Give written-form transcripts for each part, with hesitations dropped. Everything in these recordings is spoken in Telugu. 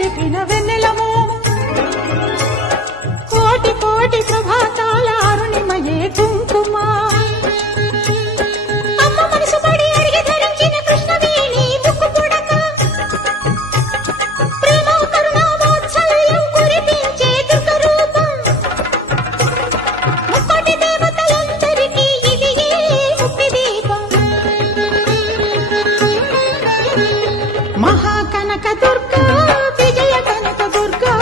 తెలిపిన వెన్నెలము కోటి కోటి ప్రభాతాల అరుణిమయే కుంకుమ అమ్మ మనసు పడి అడిగి ధరించిన కృష్ణవేణి ముక్కు పుడక ప్రేమ కరుణ వాత్సల్యం కురిపించే దుర్గ రూపం ముక్కోటి దేవతలందరికీ ఇది ముక్తి దీపం మహాకనక దుర్గా విజయ కనక దుర్గా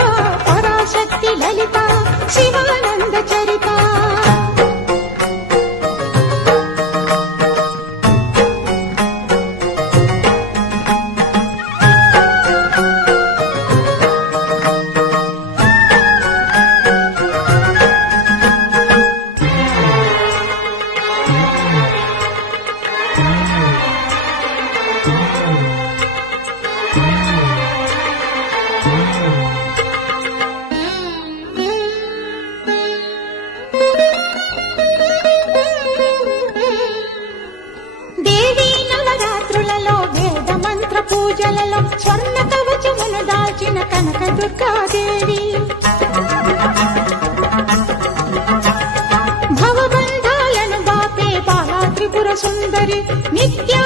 పరాశక్తి లలిత శివానంద చరిత పూజలలో స్వర్ణ కవచమును దాల్చిన కనక దుర్గాదేవి భవబంధాలను బాపే బాలా త్రిపుర సుందరి నిత్యా